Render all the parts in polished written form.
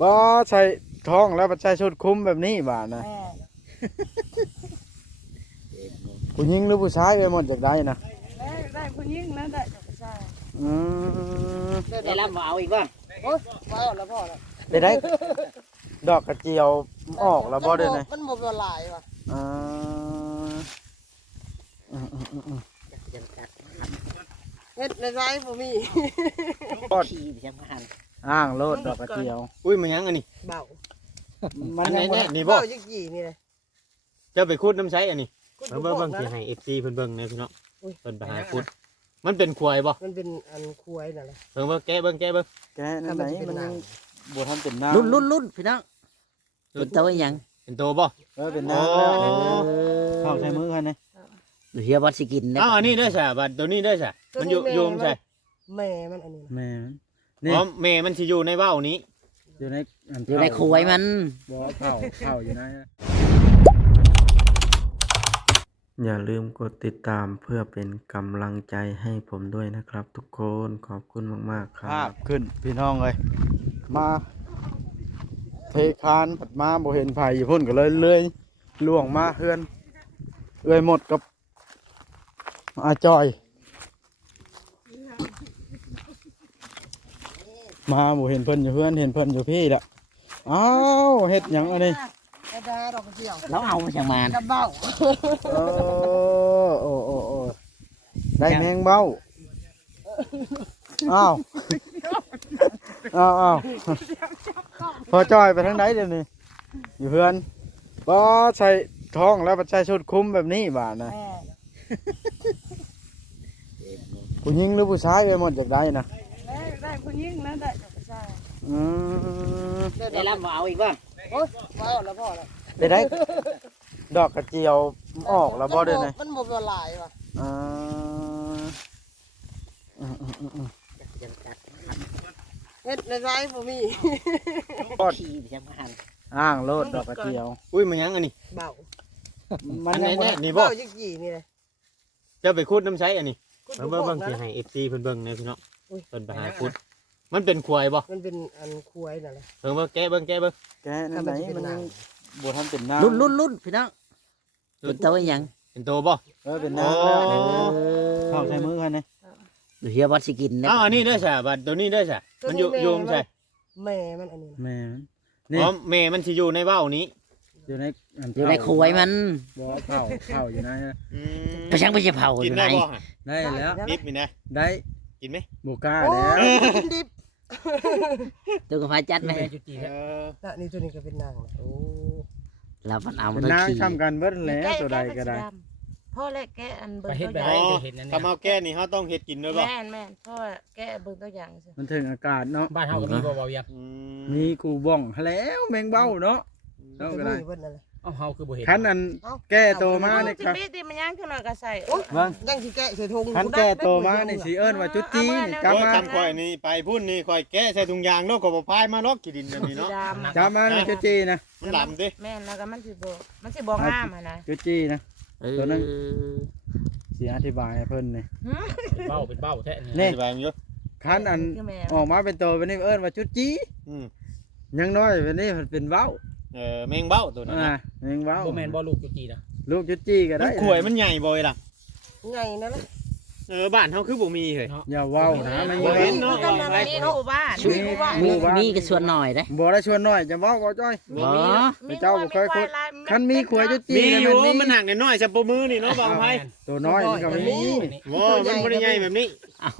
บ่ใส่ท้องแล้วบ่ใส่ชุดคลุมแบบนี้บาดนะผู้หญิงหรือผู้ชายไปหมดจากได้นะได้ผู้หญิงนะได้ผู้ชาย อืม ได้รับเอาอีกบ่โอ้ยว้าวแล้วพ่อแล้ว ได้ดอกกระเจียวออกแล้วบ่ได้ไง มันบ่ละลายว่ะ อ่า เฮ็ดในไร่บ่มี ปอด ขี้ที่สำคัญ อ้างโลดดอกกระเจียว อุ้ยมันยังอันนี้ เบา มัน อัน ยั ไหน งบ่ แน่นี่บ่ เบายี่นี่เลย เจ้าไปขุดน้ำใช้อันนี้ คุณ เบิ่งเบิ่งสิให้ FC เพิ่นเบิ่งแน่พี่น้องเพิ่นไปหาขุดมันเป็นควายบ่ มันเป็นอันคุยนั่นแหละ เบิ่งแกะเบิ่ง แกนั่นไหนมันยังบ่ทันเป็นน้ำ รุ่นพี่น้องเป็นตัวยัง เป็นโตบ่ เป็นน้ำแล้วเข้าใส่มือกันนะ เฮียวัดสิกินนะ อ้าวอันนี้ได้ซะบัดตัวนี้ได้ซะมันอยู่ใช่ แม่มันอันนี้ แม่ อ๋อแม่มันสิอยู่ในเว้านี้ อยู่ใน อยู่ในขวยมัน บ่เข้าอยู่นะ อย่าลืมกดติดตามเพื่อเป็นกำลังใจให้ผมด้วยนะครับทุกคนขอบคุณมากๆครั ภา บ พขึ้นพี่น้องเลยมาเทคานปัดมาบ่เห็นไผอยู่พุ่นก็เลยล่วงมาเฮือนเอ้ยหมดกับอาจอยมาบ่เห็นเพิ่นอยู่เฮือนเห็นเพิ่นอยู่พี่ละอ้าวเฮ็ดหยังอันนี้ กระดาดอกกระเจียว แล้วเอามาจากมาน กระเบ้า โอ้ได้แมงเบ้าอ้าวพอจอยไปทางไหนเดี๋ยวนี้อยู่เพื่อนบ่ใส่ท้องแล้วบ่ใส่ชุดคลุมแบบนี้บาดนะผู้หญิงหรือผู้ชายไปหมดจากได้นะ ได้ผู้หญิงนะได้ผู้ชาย อืม ได้รับเอาอีกบ่ โอ้ยว้าวแล้วพ่อแล้ว ได้ดอกกระเจียวออกแล้วบ่ได้ไง มันบ่ละลายว่ะ อ่า เฮ็ดในไร่บ่มี ขี้ที่สำคัญ อ้างโลดดอกกระเจียว อุ้ยมันยังอันนี้ เบา มัน อันไหน ยังบ่ แน่ ได้ นี่บ่ เบายี่นี่เลย เจ้าไปขุดน้ำใช้อันนี้เบิ่งสิให้ FC เพิ่นเบิ่งแน่พี่น้องเพิ่นไปหาขุดมันเป็นควายบ่ มันเป็นอันคุยนั่นแหละ เบิ่งแกะเบิ่ง แกนั่นไหนมันยังบ่ทันเป็นน้ำ รุ่นพี่น้องเป็นตัวยัง เป็นโตบ่ เป็นน้ำแล้วเข้าใส่มือกันนะ เฮียวัดสิกินนะ อ้าวอันนี้ได้ซะบัดตัวนี้ได้ซะมันอยู่ใช่ แม่มันอันนี้ แม่ อ๋อแม่มันสิอยู่ในเว้านี้ อยู่ใน อยู่ในขวยมัน บ่เข้าอยู่นะ ไปช่างไปจะเผาอ กิน ยู่ไหน ได้บ่ฮะ ได้แล้ว ดิบนี่นะ ได้ กินไหม บ่กล้า โอ้ แล้ว ยดิบ ตัวกับพาจัดไหม น่ะนี่ตัวนี้ก็เป็นนางนะโอ้ เรามันเอา เป็น ตัว นาง ขี้ ทำกันเบิดแล้วตัวใดก็ได้ พ่อและแกอันเบิ่ง ไปเฮ็ด ตัว ไป อย่าง ได้จะเห็นนั่น ถ้ามาแก้นี่เฮาต้องเฮ็ดกินด้วยบ่ แม่นพ่อแกเบิ่งตัวอย่างสิ มันถึงอากาศเนาะ บ้านเฮาก็มีบ่เบายัง มีกูบ้องแล้วแมงเบ้าเนาะเนาะก็ได้ เบิ่งนั่นแหละ เอ้าเฮาคือบ่เห็น คันอันแก้โตมาเนี่ยครับ ที่มันย่างขึ้นหน่อยก็ใส่โอ้ ว่า ยังสิแกะใส่ถุง คันแก้โตมานี่สิเอิ้นว่าจุดจีนี่กลับ โอ้ มา ทำข่อยนี่ไปพุ่นนี่ข่อยแก้ใส่ถุงยางเนาะก็บ่พายมาล็อกกี่ดินอันนี้เนาะ กลับมานี่จุดจีนะ มันดำดิ แม่นแล้วก็มันสิบ่งามอ่ะนะ จุดจีนะ ตัวนั้น เออ สิอธิบายให้เพิ่นนี่ เป็นเบ้าแท้ นี่ อธิบายมันอยู่ คันอัน คือแม่ ออกมาเป็นโตเป็นนี่เอิ้นว่าจุดจี อืม ยังน้อยเป็นนี่มันเป็นเบ้า แมงเบ้าตัวนั้น อ่า นะ แมงเบ้า บ่แม่นบ่ลูกจุจีนะ ลูกจุดจีก็ มั ได้ นข่วยมันใหญ่บ่อยล่ะ ใหญ่นั่นแหละ บ้านเฮาคือบ่มีเฮ้ย อย่าเว้านะไม่ บ่เห็นเนาะ มีหมู่บ้าน ชุดมีก็ส่วนหน่อยเด้ บ่ได้ชวนน้อยจะเว้าบ่จ้อย บ่ เจ้าบ่เคยคุยคันมีขวยจุดจี มีอยู่ ะ มันหักน้อยๆจับบ่มือนี่เนาะบางไผ ตัวน้อยมันก็มี บ่มันบ่ได้ใหญ่แบบนี้ เอา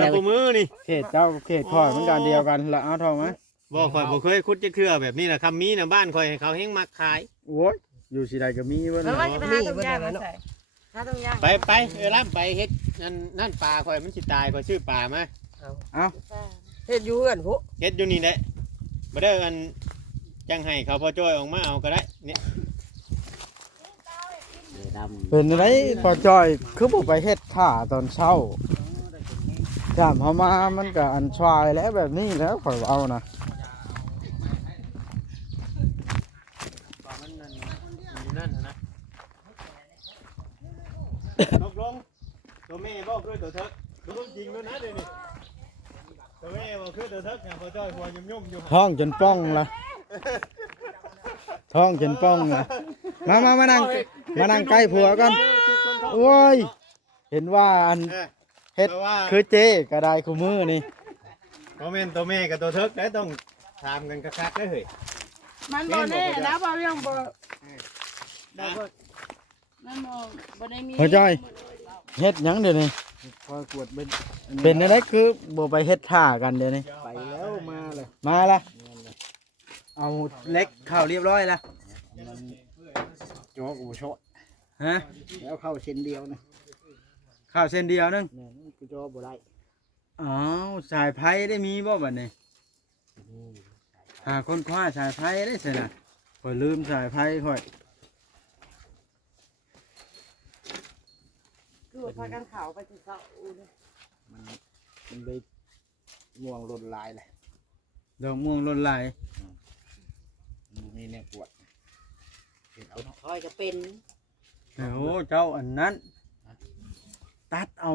จับบ่มือนี่ เขตเจ้าเขตข่อยมันกันเดียวกันละเอาทองไหม บ่ข่อยบ่เคยขุดจักเทื่อแบบนี้น่ะคำมีน่ะบ้านข่อยให้เขาแฮงมักขาย โอ้ยอยู่สิใดก็มีเว้ย แล้วว่าจะไปหาตรงย่างมาใส่หาตรงย่าง ไปล่ำไปเฮ็ดนั่นปลาข่อยมันสิตายข่อยซื้อปลามา เอา เฮ็ดอยู่เฮือนพุ เฮ็ดอยู่นี่แหละบ่ได้อันจังให้เขาพอจ้อยออกมาเอาก็ได้เนี่ย เดี๋ยวดำ เป็นไรพอจอยคือบ่ไปเฮ็ดข่าตอนเช้าจามเฮามามันก็อันชวายแล้วแบบนี้แล้วข่อยเอานะ ปลามันนั่นอยู่นั่นน่ะนะตกลงตัวแม่บอกด้วยตัวเถิดตัวจริงด้วยนะเดี๋ยวนี้ ตัวแม่บ่คือตัวเทิกเนี่ยพอจ้อยหัวยุ่มๆอยู่ ท้องจนป้องละท้องจนป้องละมานั่งใกล้ผัวกันโอ้ยเห็นว่าอันเฮ็ดคือเจ๊ก็ได้คู่มือนี่ บ่แม่นตัวแม่กับตัวเทิกได้ต้องถามกันคักๆได้เฮ้ย มันบ่แน่นะบ่เรื่องบ่ได้บ่มันบ่ได้มี พ่อจ้อยเฮ็ดหยังเดี๋ยวนี้ คอยกวดเป็น เป็นอะไรคือบ่ไปเฮ็ดท่ากันเดี๋ยวนี้ ไปแล้วมาเลย มาละเอาเล็กเข้าเรียบร้อยละ มันจอกอุโชะ ฮะ แล้วเข้าเส้นเดียวนะ ข้าวเส้นเดียวนึง เนี่ยมันคือจอบ่ได้ อ๋อสายไผ่ได้มีบ่บัดนี้หาคนคว้าสายไผ่ได้สินะข่อยลืมสายไผ่ข่อย คือพากันเขาไปที่เสา มันไปม่วงหล่นลายเลย ดอกม่วงหล่นไหล มันมีเนี่ยปวดเห็นเอาเนาะ คอยก็เป็น โอ้โหเจ้าอันนั้น ตัดเอา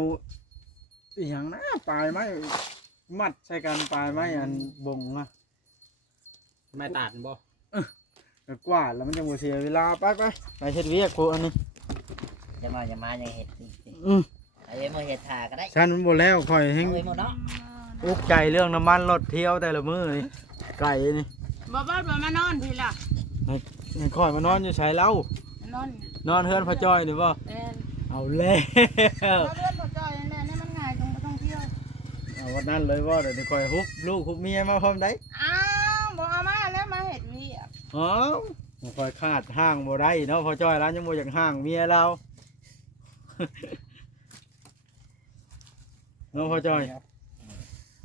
อหย่างนะปลายไม้มัดใส่กันปลายไม้อันบงอะ ไม่ตัดบ่ ก็กวาดแล้วมันจะหมดเสียเวลาไปเฮ็ดเวียกพวกอันนี้ อย่ามายังเฮ็ดนี่ อืม เอาไว้มาเฮ็ดทาก็ได้ ฉันมันบ่แล้วข่อยเฮง เอาไว้หมดเนาะ อุกใจเรื่องน้ำมันรถเที่ยวแต่ละมื้อนี่ไก่นี่ บ่บ่มานอนพี่ล่ะ ให้ข่อยมานอนอยู่ชายเล้าม านอน นอนเฮือนพ่อจ้อยนี่บ่ แม่น เอาแล้ว เราเลื่อนบ่จอยแน่นี่มันง่ายตรงบ่ต้องเที่ยว เอาวันนั้นเลยบ่เดี๋ยวข่อยฮุบลูกฮุบเมียมาพร้อมได้ อ้าวบ่เอามาแล้วมาเฮ็ดเวียก อ๋อข่อยคาดห้างบ่ได้เนาะพ่อจ้อยร้านยังบ่อยากห้างเมียเรา เนาะพ่อจ้อย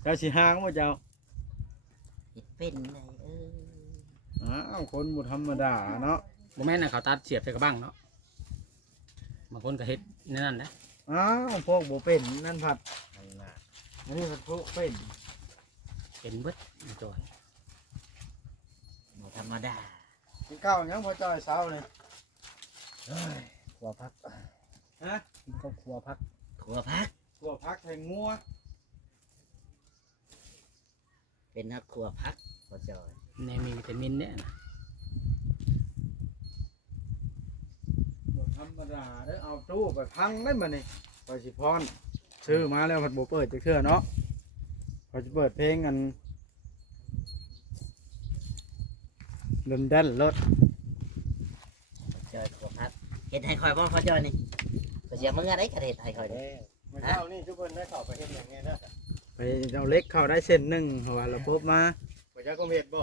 เจ้าสิห้างบ่เจ้า เฮ็ดเป็นไงอ้าวคนบ่ธรรมดาเนาะ บ่แม่นน่ะเขาตัดเสียบใส่กระบังเนาะบางคนก็เฮ็ดนั่นนะ อ้าวพวกบ่เป็นนั่นผัดอันนี้ผัดพวกเป็น เป็นเบิดจอย บ่ธรรมดา กินข้าวยังพ่อจ้อยเช้านี่ ขัวพัก ฮะ กินข้าวขัวพัก ขัวพัก ตัวพักแห่งงัว เป็นนักขัวพักบ่จอย ในมีวิตามินเนี่ยนะ บ่ธรรมดาเด้อเอาตู้ไปพังได้บ่นี่ไปสิพรซื้อมาแล้วผัดบ่เปิดจักเทื่อเนาะพอสิเปิดเพลงอันดนดันรถ บ่จอยขัวพักเฮ็ดให้คอยบ่พอจอยนี่ก็สิเอามือได้ก็เฮ็ดให้คอยเด้อ เมื่อเช้านี่ทุกคนได้เข้าไปเฮ็ดอย่างนี้นะ ไปเอาเล็กเข้าได้เส้นหนึงเพราะว่าเราพบมา บ่จักก็เฮ็ดบ่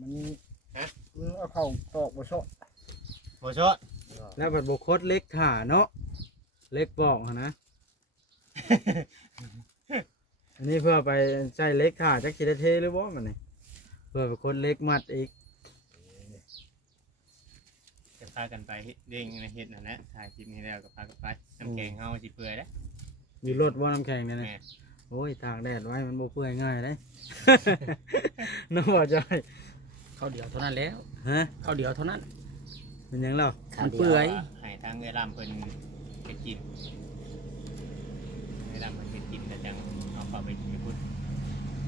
มันเอาเข้าตอกบ่โชะ บ่ชด แล้วผัดบ่โคตรเล็กถ่าเนาะเล็กบอกหั่นนะ อันนี้เพื่อไปใส่เล็กถ่าจักสิได้เทหรือบ่มันนี่เพื่อไปคนเล็กมัดอีก จะพากันไปเด้งเฮ็ดนั่นแหละถ่ายคลิปนี้แล้วก็พากันไปน้ำแกงเฮาสิเปื่อยเด้ มีรถว่าน้ำแข็งเนี่ยนะ แม่ โอ้ยตากแดดไว้มันบ่เปื่อยง่ายเลย น้องว่าจอย ข้าวเดียวเท่านั้นแล้ว ฮะ ข้าวเดียวเท่านั้น เป็นหยังเล่า มันเปื่อย ให้ทางเวลาเพิ่นเฮ็ดกินเวลาเพิ่นเฮ็ดกินแต่จังเอาเข้าไปกินไปพุ่น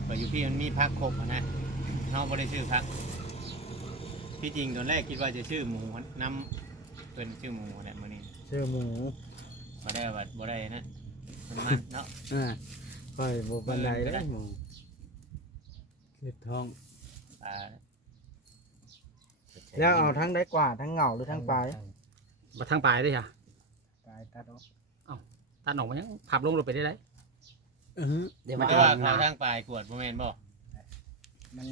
ก็อยู่พี่มันมีผักครบอะนะเฮาบ่ได้ซื้อผักที่จริงตอนแรกคิดว่าจะชื่อหมูน้ำเพิ่นชื่อหมูแหละมื้อนี้ เชื่อหมู บ่ได้ว่าบ่ได้นะมันเนาะ อ่าค่อยบ่ปานใดเด้อหมูคิดท้อง อ่า แล้วเอาทั้งได้กว่าทั้งเหงาหรือทั้งปลาย มาทางปลายด้วยจ้ะ กายตัดออก ตัดออกมายังพับลงลงไปได้ไร เดี๋ยว มั มัน น จะ จะ ว่า ว่า เขาทางปลายกวดบ่แม่นบ่ มัน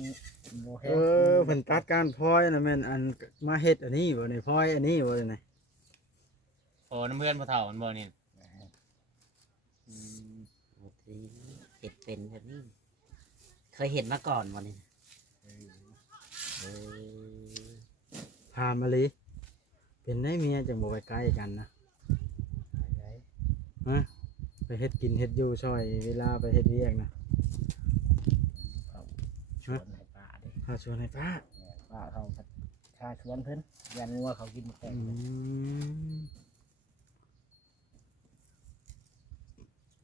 โบแฮ เออเพิ่นตัดการพลอยน่ะแม่นอันมาเฮ็ดอันนี้บ่นี่พลอยอันนี้บ่นี่ โอ้น้ำเพื่อนบ่เฒ่ามันบ่นี่อืม เฮ็ดเป็นแบบนี้ เคยเห็นมาก่อนบ่นี่เออ พามาเลยเป็นได้เมียจังบ่ไปใกล้กันนะฮะไปเฮ็ดกินเฮ็ดอยู่ช่อยเวลาไปเฮ็ดเวียกนะ ชวนให้ป้าเด้ พาชวนให้ป้า ป้าเขาชาชวนเพิ่นยันงัวเขากินแกง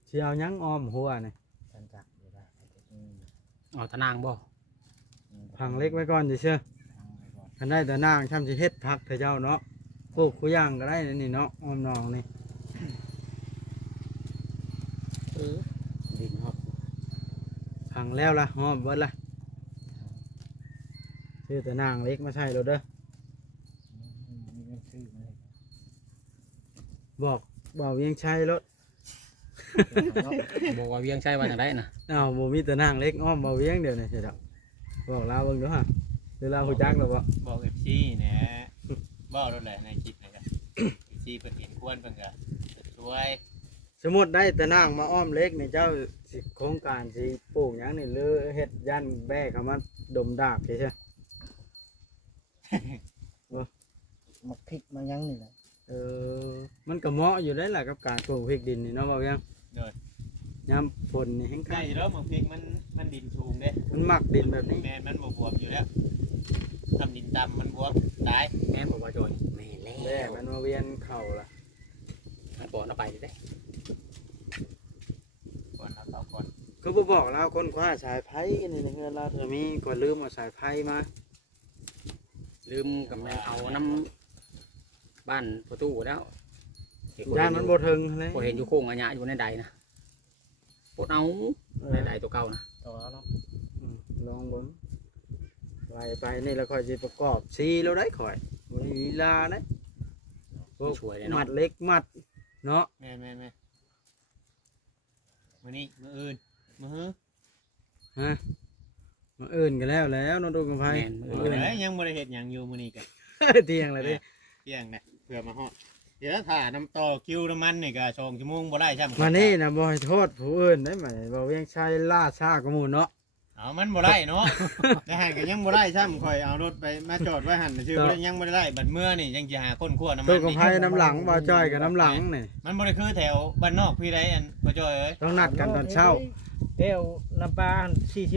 สิเอาหยังออมหัวนี่ กันจักอยู่ได้ อ๋อตะนางบ่ พังเล็กไว้ก่อนเชื่อคันได้แต่นางช่ำสิเฮ็ดพักเถอะเจ้าเนาะปลูกคุย่างก็ได้นี่เนาะอ้อมน้องนี่ ดินฮอบ พังแล้วล่ะหอมเบิดละซื้อแต่นางเล็กมาใช่รถเด้อบอกเวียงชัยรถ บอกว่าเวียงใช้ว่าจังไดน่ะ อ้าวบ่มีแต่นางเล็กอ้อมบ่เวียงเดี๋ยวนี้เสียดอกบอกลาวเบิ่งเด้อฮะหรือลาวฮู้จักหรือบ่ บอก FC แหนะบอกรถแหละในคลิปนะครับ FC เพิ่นเห็นควรเพิ่นก็ช่วย สมมุติได้แต่นางมาอ้อมเล็กนี่เจ้าสิโครงการสิปลูกหยังนี่หรือเฮ็ดยันแบกเข้ามาดมดาบใช่ มักพริกมายังนี่แหละ เออมันก็เหมาะอยู่ได้แหละกับการปลูกพริกดินนี่เนาะบ่เวียง โดย ยามฝนนี่แห้ง ใกล้แล้วมันพริกมันดินสูงเด้ มันมักดินแบบนี้ แม่นมันบ่บวมอยู่แล้วทำดินต่ำมันบวมตาย แม่นบอกว่าจอย แม่แล้ แบก ว มันมาเวียนเข่าล่ะ มันบ่เอาไปได้ ก่อนเอาต่อก่อน คือบ่บอกแล้วคนคว้าสายไผ่นี่ในเฮือนเราเธอมีก็ลืมเอาสายไผ่มา ลืมกับแม่เอาน้ำบ้านประตูแล้ว ย่านมันบ่ถึงเลย พอเห็นอยู่โค้งอัญญะอยู่ในใดนะปลดเอาในใดตัวเก่านะ ต่อเนาะ ลองเบิ่งไล่ไปนี่แล้วค่อยสิประกอบซีแล้วได้ค่อยบ่ได้ลีลาเด้พวก ช่วยเลย มั เนาะ ดเล็กมัดเนาะ แม่นมื้อนี้มื้ออื่นมื้อฮื้อ ฮะมาเอิ้นกันแล้วน้องดูกับไผ แม่น มื้อไหนยังบ่ได้เฮ็ดหยังอยู่มื้อนี้ก็ เที่ยงแล้วเด้ เที่ยงนะเพื่อมาฮอดเดี๋ยวถ้าน้ำต่อคิวน้ำมันนี่ก็2ชั่วโมงบ่ได้ใช่มั้ย มานี่นะบ่ให้โทษผู้อื่นได้ไหมบ่เวียงชัยล่าช้ากว่าหมู่เนาะ เอามันบ่ได้เนาะ ได้ให้ก็ยังบ่ได้ใช่มั้ยข่อยเอารถไปมาจอดไว้หั่นชื่อบ่ได้ยังบ่ได้บัดเมื่อนี่ยังสิหาคนคั่วน้ำมั ตั น วกับไผน้ำหลังบ่จ้อยกับน้ำหลังนี่ มันบ่ได้คือแถวบ้านนอกพี่ใดอันบ่จ้อยเอ้ย ต้องนัดกันตอนเช้า เดี๋ยวน้ำปลา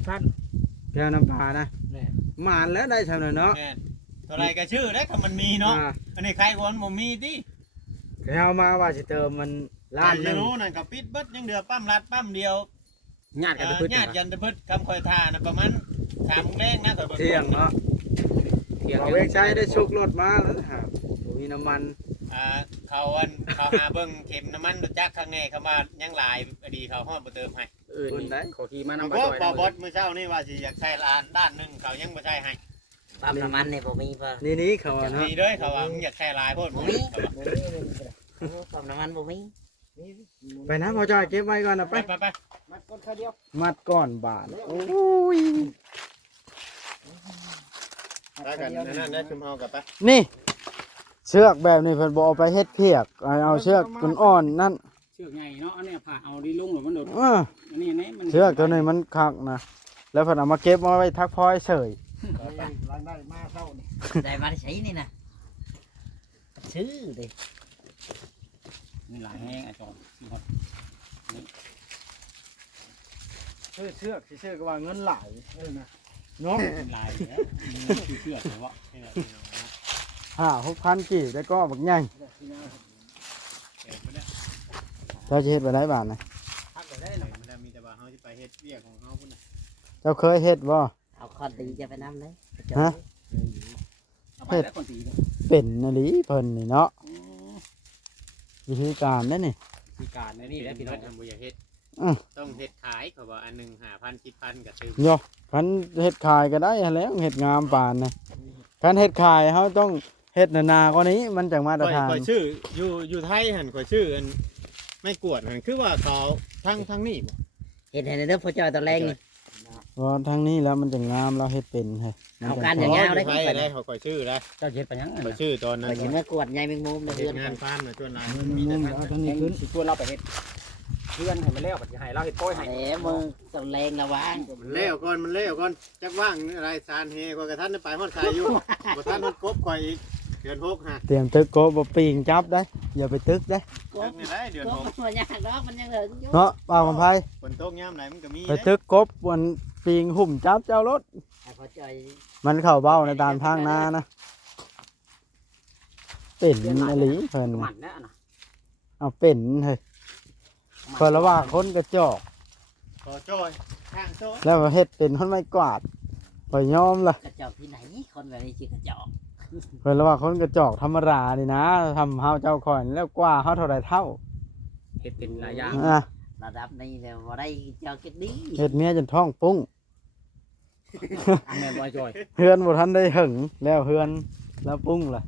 40,000 แก้วน้ำปลานะ แม่ หมานแล้วได้เท่านั้นเนาะ แม่นเท่าไรก็ชื่อได้ก็มันมีเนาะ อ่ อันนี้ใครคนบ่มีติ แก้วมาว่าสิเติมมันล้านหนึง โนั่นก็ปิดเบิดยังเหลือปั๊มรัดปั๊มเดียว ญาติกันจะพึ่ง ญาติยันตะเบิดคำข่อยทานะประมาณ3 โมงแรงนะข่อยบิ่ เที่ยงเนาะ เที่ยง บ่เวียงชัยได้ชุกรถมาแล้วฮะบ่มีน้ำมัน เขาหาเบิ่งเข็มน้ำมันจักข้างในเขามายังหลายอดีเขาฮอดบ่เติมให้ อื่นนี่เขาขี่มา บ่ นำ บ่ บ่ บอสมื้อเช้านี่ว่าสิอยากใช้ด้านหนึงเขายังบ่ใช้ให้ ปั๊มน้ำมันเนี่ยบ่มีป่ะ นี่เขา อ ว่า ย่าง เนาะ นี้เด้อเขาว่ามึงอยากใช้หลายโพดบ่มีเขาว่า ปั๊มน้ำมันบ่มี ไปนะพ่อจ้อยเก็บไว้ก่อนนะ ไป ไป ไป มัดก้นข้าวเดียว มัดก่อนบาทโอ้ย แล้วกันนั่นได้ชุมเฮากับไป นี่เชือกแบบนี้เพิ่นบ่เอาไปเฮ็ดเพียกเอาเชือกอ่อนๆนั่น เชือกใหญ่เนาะอันนี้ผ่าเอาดีลุงหรือมันโดด อันนี้นี่มัน เชือกตัวนี้มันคักนะแล้วเพิ่นเอามาเก็บมาไว้ทักพลอยเฉย ล้างได้มาเท่านี่ ได้มาได้ใช้นี่นะชื่อดิ นี่หลายแห้งไอ้จอม เชือกสิเชือกก็ว่าเงินหลายนะเนาะ ลายแล้วเชือกแต่ว่า นี่แหละพี่น้องนะ 6,000กี่แล้วก็บักใหญ่ เก็บไปแล้ว เจ้าสิเฮ็ดไปได้บาทนะ พักก็ได้เลยมันได้มีแต่ว่าเฮาสิไปเฮ็ดเวียกของเฮาพุ่นน่ะ เจ้าเคยเฮ็ดบ่ เอาคอนดีจะไปนำเลย ฮะ เอาไปแล้วคนตีเลย เป็นอีหลีเพิ่นนี่เนาะวิธีการนั่นนี่ มีการในนี่แหล้วพี่น้อง ทำบ่อยากเฮ็ด อือ ต้องเฮ็ดขายเขาว่าอันหนึง5,000 10,000ก็ถึง โยคันเฮ็ดขายก็ได้หั้นแหล้วเฮ็ดงามปานนะคันเฮ็ดขายเฮาต้องเฮ็ดหนาๆกว่านี้มันจังมาตรฐาน ข่อยชื่ออยู่ไทยหั่นข่อยชื่ออันไม่กวดหั่นคือว่าเขาทั้งนี้บ่ เห็นเด้อพ่อจอยตอนแรกนี่ ว่าทางนี้แล้วมันจะงามเราเฮ็ดเป็นเฮ้ย เอาการอย่างเงี้ย ไทยได้เขาข่อยชื่อได้ เจ้าเย็ดไปยัง ข่อยชื่อตอนนั้น ไปเห็นว่ากวดใหญ่แมงมุมใน เฮ็ เรื ด อน งานฟาร์มน่ะจนหลาย มี มี แต่ แต่ ทา ทาง ง นี้ขึ้น สิชวนเราไปเฮ็ดเพื่อนให้มันแล้วปัจจัยเราเฮ็ดโป้ยให้ แหมมึงต้องแรงระวัง มันเล้วก่อนจักว่างอะไรซานเฮข่อยกระทันได้ไปฮอดขายอยู่ บ่ทันฮอดกบข่อยอีกเดือน6ฮะ เตรียมตึกโกบ่ปีงจับได้อย่าไปตึกได้ ก จั บ กนี่ได้เดือน กบมันยากดอกมันยังเหลืออยู่ เนาะเปล่าคำไผ ฝนตกยามไหนมันก็มี ไปตึกกบวันปีงหุ่มจับเจ้ารถ พ่อจอย มันเข้าเบ้าในตามทางนานะเป็นอหลีเพิ่น มันแน่นะ เอาเป็นเฮ้ยเพิ่นละว่าคนกระจอก ขอจอยข้างโซ่ แล้วเฮ็ดเป็นคนไม้กวาดข่อยยอมล่ะ กระจอกที่ไหนคนแบบนี้ชื่อกระจอก เพิ่นละว่าคนกระจอกธรรมดานี่นะทำเฮาเจ้าข่อยนี่แล้วกว่าเฮาเท่าใดเท่า เฮ็ดเป็นหลายอย่าง อ่ะ ระดับนี้แล้วบ่ได้เจ้าเก็ดดี เฮ็ดเมียจนท้องปุ้ง แม่นบ่จอย เฮือนบ่ทันได้หึงแล้วเฮือนแล้วปุ้งล่ะ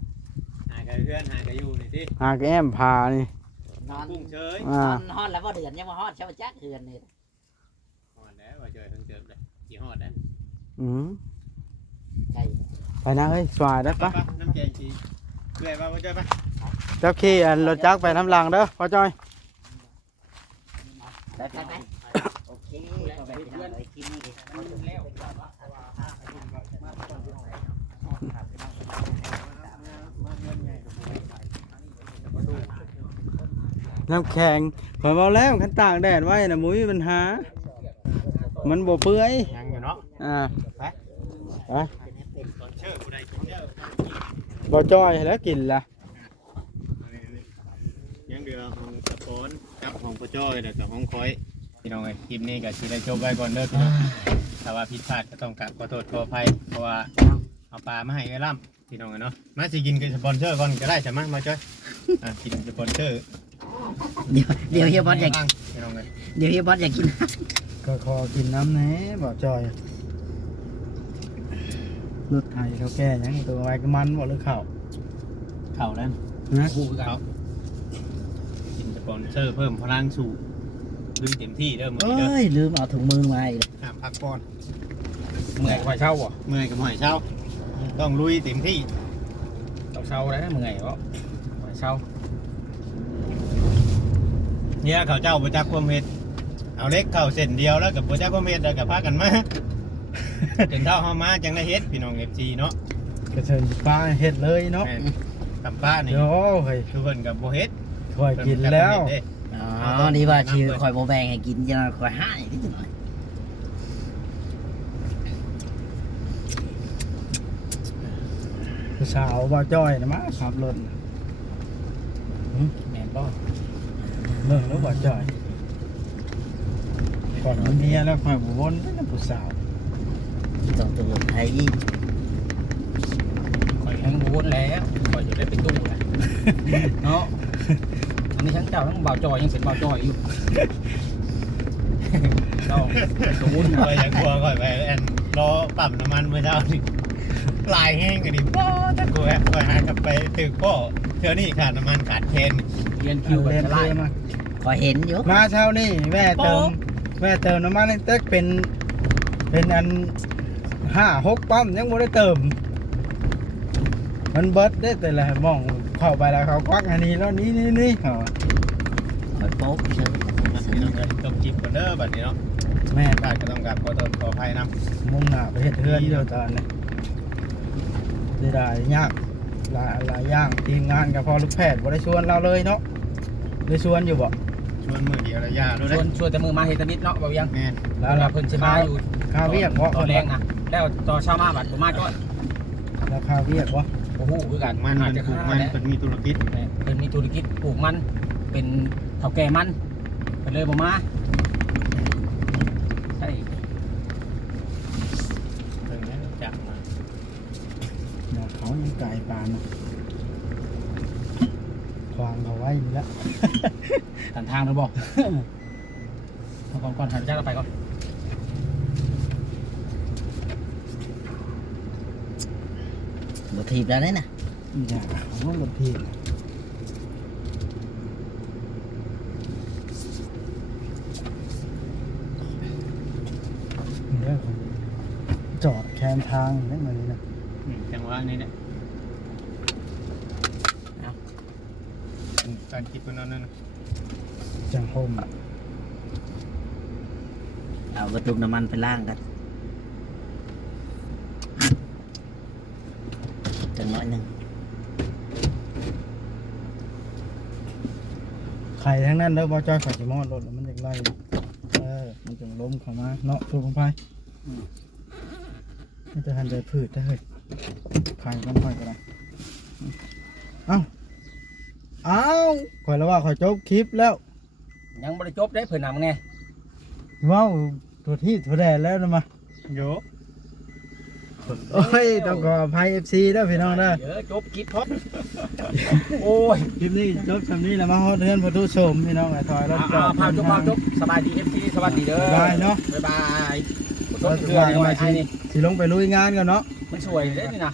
หากระเพื่อนหากระอยู่นี่สิ หากแอมพานี่ นอน กุ้งเฉย อ่า ฮอดแล้วบ่เดือนยังบ่ฮอดเช้าจักเดือนนี่ หอดแล้วว่าจอยเพิ่งเจอเลยกี่หอดแล้ว อืม ใช่ ไปนะเฮ้ยสวายได้ปะ น้ำแกงชีเพื่อยป่ะว่าจอยป่ะ เจ้าขี่อันรถจักรไปน้ำลังเด้อพ่อจ้อย ไปไปโอเคก็ไปทำเลยกินนี่แล้ว น้ำแข็งข่อยเว้าแล้วคันตากแดดไว้น่ะบ่มีปัญหา มันบ่เปื่อย ยังอยู่เนาะ อ่าไป เชื่อผู้ใดกินเด้อ บ่จ้อยแล้วกินล่ะ ยังเดือของสะปอนกับของพ่อจ้อยแล้วกับของคอยพี่น้องไอ้คลิปนี้ก็สิได้จบไว้ก่อนเด้อพี่น้องถ้าว่าผิดพลาดก็ต้องกราบขอโทษขออภัยเพราะว่าเอาปลามาให้ไอ้ล่ำพี่น้องเนาะมาสิกินกับสปอนเซอร์ก่อนก็ได้ใช่ไหมมาจ้อยกินสปอนเซอร์ เดี๋ยวเฮียบอสอยาก พี่น้องเลย เดี๋ยวเฮียบอสอยากกิน ก็ขอกินน้ำแหน่บ่จ้อยรถไถเขาแก่ยังตัวไว้ก็มันบ่หรือข้าว เข่าแล้ว นะ คู่คือกัน กินสปอนเซอร์เพิ่มพลังสู่ดึงเต็มที่เด้อมือ เอ้ เด้อย ลืมเอาถุงมือมาอีก ห้ามพักก่อน เมื่อยค่อยเช้าบ่ เมื่อยกับหอยเช้าต้องลุยเต็มที่ ต้องเช้าได้เมื่อยบ่ค่อยเช้า เนี่ยเขาเจ้าประจักษ์ความเฮ็ดเอาเล็กเข้าเส้นเดียวแล้วกับประจักษ์ความเฮ็ดแล้วกับพากันมา จนเท่าเฮามาจังได้เฮ็ดพี่น้อง FC เนาะ กระเชิญป้าเฮ็ดเลยเนาะ แม่นตำป้านี่ โอ้เฮ้ย คือเพิ่นกับบ่เฮ็ด ข่อยกินแล้ว เพิ่น อ๋อนี่ว่าชื่อคอยโบแบงให้กินจะคอยให้นิดหน่อย ผู้สาวบ่จ้อยนะมาขับรถ แม่นบ่ เบิ่งแล้วบ่จ้อยก่อนมันเมียแล้วข่อยบ่วนไปนํผู้สาว ต้องตัวไทย ค่อยแห้งบ่วนแล้วค่อยจะได้ไปตู้แหละเนาะอันนี้ทั้งเจ้าทั้งบ่าวจอยยังเป็นบ่าวจอยอยู่เจ้าสมมุติ ข่อยอยากกลัวข่อยไปแอนรอปั๊มน้ำมันเมื่อเช้านี่ลายแห้งกันดิบ่ถ้ากูแอบข่อยหากลับไปตึกพ่อเทื่อนี้ขาดน้ำมันขาดแคน เรียนคิวแบบ เล่น จะ เล ไล่ ยมา คอยเห็นอยู่ มาเช้านี่แม่เติมน้ำมันเต็กเป็นอัน5-6ปั๊มยังบ่ได้เติม มันเบิดได้แต่ละหม่องเข้าไปแล้วเขาควักอันนี้แล้วนี่เขา คอยโป๊กเชิญ พี่น้องกันจบคลิปก่อนเด้อบัดนี้เนาะ แม่ พลาดก็ต้องกราบขอโทษขออภัยนำ มุ่งหน้าไปเฮ็ดเฮือนอยู่ตอนนี้ได้ยากหลายอย่างทีมงานกับพอลูกแพทย์บ่ได้ชวนเราเลยเนาะได้ชวนอยู่บ่ ชวนมือเดียวระยะรู้ ช ได้ วนแต่มือมาเฮตนิดเนาะบ่ยัง แม่น แล้วเราเพิ่นสิมาอยู่ ค่าเวียกบ่ ตอนแรงนะแล้วตอนเช้ามาบัดบ่มาก็ ราคาเวียกบ่ บ่ฮู้คือกัน มัน อาจ เป็น จะ ปลูก ค้า มัน แหละ เป็นมีธุรกิจ เพิ่นมีธุรกิจปลูกมันเป็นเฒ่าแก่มันเพิ่นเลยบ่มาใช่ เพิ่งนี้จับมา เนาะเขายังไกลปานเนาะควางเขาไว้นี่ละ ทันทางเลยบ่เอาก่อนหันจักเราไปก่อน บทีบแล้วเนี่ยนะ อย่าของมันบ่ทีเดี๋ยวผมจอดแคมทางได้มาเลยนะ จังหวะนี้เนี่ยการคิดมันนั่น จังโฮม เอากระตุกน้ำมันไปล่างกันจังน้อยหนึ่ง ไข่ทั้งนั้นแล้วบ่จ้อยข่อยสิมอดรถแล้วมันจะไล่มันจะล้มเข้ามาเนาะทุกคนไปมันจะหันใจพืชได้เฮ้ยไข่กันค่อยก็ได้เอ้าข่อยแล้วว่าข่อยจบคลิปแล้ว ยังบ่ได้จบเด้เพิ่นนำไง ว้าวตัวที่ตัวแดดแล้วนะมา โย โอ้ยต้องขออภัย FC เด้อพี่น้องเด้อ เดี๋ยวจบคลิปพอดโอ้ย คลิปนี้จบสำนี้แล้วมาฮอดเฮือนพอทุชมพี่น้องไอ้ถอยรถจอด พาจบสบายดี FC สวัสดีเด้อ บ๊ายบายเนาะ บ๊ายบาย รถ เพื่ จ อ อน ด หน่อ มาย ไอ้นี่ สิลงไปลุยงานกันเนาะ มันสวยเด้นี่นะ